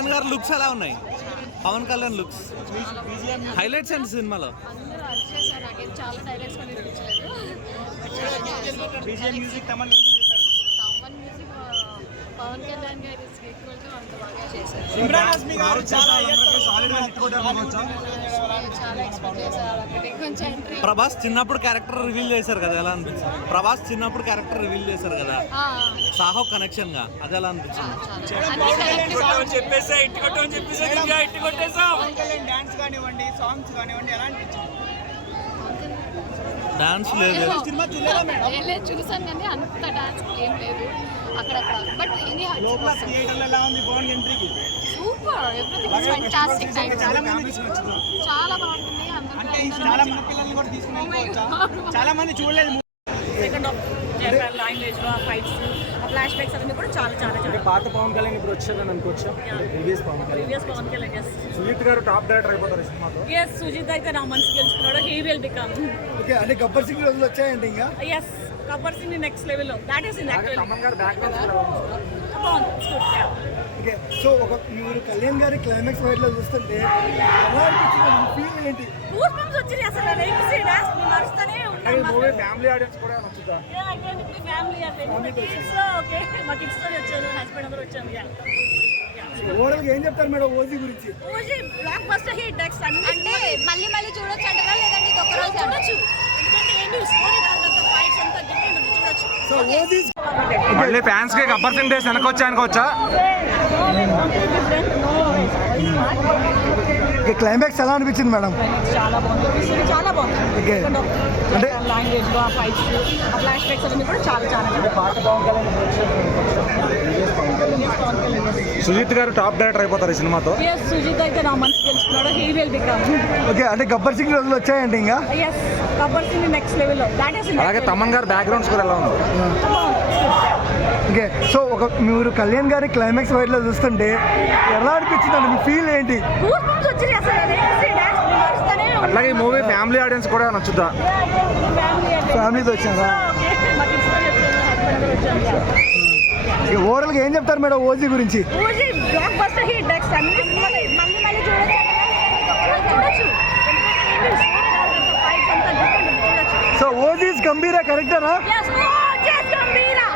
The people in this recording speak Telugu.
కళ్యాణ్ గారి లుక్స్ ఎలా ఉన్నాయి? పవన్ కళ్యాణ్ లుక్స్ హైలైట్స్ అండి సినిమాలో. పవన్ కళ్యాణ్ గారు ఈక్వల్ టు అంత బాగా చేశారు. చాలా ఎక్స్పెక్ట్ చేశారు. అక్కడే కొంచెం ప్రభాస్ చిన్నప్పుడు క్యారెక్టర్ రివీల్ చేశారు కదా, ఎలా అనిపించింది? ప్రభాస్ చిన్నప్పుడు క్యారెక్టర్ రివీల్ చేశారు కదా సాహో కనెక్షన్ గా, అది ఎలా అనిపించింది? డాన్స్ లేదు, చూసాను కానీ అంత డాన్స్ ఏం లేదు అక్కడక్కడ. బట్ ఇది సూపర్, ఎవ్రీథింగ్ ఇస్ ఫెంటాస్టిక్. చాలా బాగుంటుంది. చాలా మంది చూడలేదు. సెకండ్ హాఫ్ జపాన్ లాంగ్వేజ్ లో ఫైట్స్ ఫ్లాష్ బ్యాక్స్ అన్ని కూడా చాలా చాలా చాలా పాత పవన్ కళ్యాణ్ ఇప్పుడు వచ్చారని అనుకోవచ్చు. ప్రీవియస్ పవన్ కళ్యాణ్ సుజిత్ గారు టాప్ డైరెక్టర్ అయిపోతారు సినిమాతో. ఎస్, సుజిత్ అయితే నా మనసు గెలుచుకున్నాడు. He will become. ఓకే, అంటే గబ్బర్ సింగ్ రోజులు వచ్చాయండి ఇంకా. Yes, Gabbar Singh next level లో. That is in actually Thaman గారు బ్యాక్గ్రౌండ్ బాగుంది. ఓకే, సో ఒక మీరు కళ్యాణ్ గారి క్లైమాక్స్ ఫైట్ లో చూస్తుంటే ఎలా అనిపించింది? ఫీల్ ఏంటి? గూస్ బంప్స్ వచ్చి అసలు లైక్ సీ డాన్స్ మరుస్తూనే ఉన్నాం. మూవీ ఫ్యామిలీ ఆడియన్స్ కూడా నచ్చుతా. Yeah, identity family so okay, మా కిడ్స్ తో వచ్చాను, హస్బెండ్ అందరూ వచ్చాము. యా, ఓవరాల్ గా ఏం చెప్తారు మేడం ఓజీ గురించి? OG block buster hit dex అంటే మళ్ళీ మళ్ళీ చూడొచ్చు అంటారా, లేదంటే ఇది ఒక్కరోజు చూడొచ్చు. ఎందుకంటే ఏంటి స్టోరీ కాదు కదా, ఫైట్స్ అంతా డిఫరెంట్ ఉంది, చూడొచ్చు. సో ఓజీ మళ్ళీ ఫ్యాన్స్ కి గబ్బర్ సింగ్ డేస్ వెనకొచ్చా అనుకోవచ్చా? క్లైమాక్స్ ఎలా అనిపించింది మేడం? చాలా బాగుంది, చాలా బాగుంది. ఓకే, అంటే లాంగ్వేజ్ లో ఫైట్స్ ఫ్లాష్ బ్యాక్స్ అన్ని కూడా చాలా చాలా పాత పవన్ కళ్యాణ్ సుజిత్ గారు టాప్ డైరెక్టర్ అయిపోతారు ఈ సినిమాతో. ఎస్, సుజిత్ అయితే నా మనసు గెలుచుకున్నాడు. He will become. ఓకే, అంటే గబ్బర్ సింగ్ రోజులు వచ్చాయండి ఇంకా. Yes, Gabbar Singh next level లో. దట్ ఈస్ ఇన్ అలాగే తమన్ గారు బ్యాక్గ్రౌండ్ స్కోర్ ఎలా ఉంది? ఓకే, సో ఒక మీరు కళ్యాణ్ గారి క్లైమాక్స్ ఫైట్ లో చూస్తుంటే ఎలా అనిపించింది అండి? మీ ఫీల్ ఏంటి? గూస్ బంప్స్ వచ్చి అసలు లైక్ సీ డాన్స్ మరుస్తూనే ఉన్నాం. అట్లాగే ఈ మూవీ ఫ్యామిలీ ఆడియన్స్ కూడా నచ్చుతా. ఫ్యామిలీతో వచ్చారా? ఓకే, మా కిడ్స్ తో వచ్చాను, హస్బెండ్ అందరూ వచ్చాము. ఓవరాల్ గా ఏం చెప్తారు మేడం ఓజీ గురించి? OG block buster hit dex అన్ని మళ్ళీ మళ్ళీ చూడొచ్చు. ఎందుకంటే ఏంటి స్టోరీ కాదు కదా, ఫైట్స్ అంతా డిఫరెంట్ ఉంది, చూడొచ్చు. సో ఓజీస్ గంభీర కరెక్టరా? Yes, oh, yes, Gambira.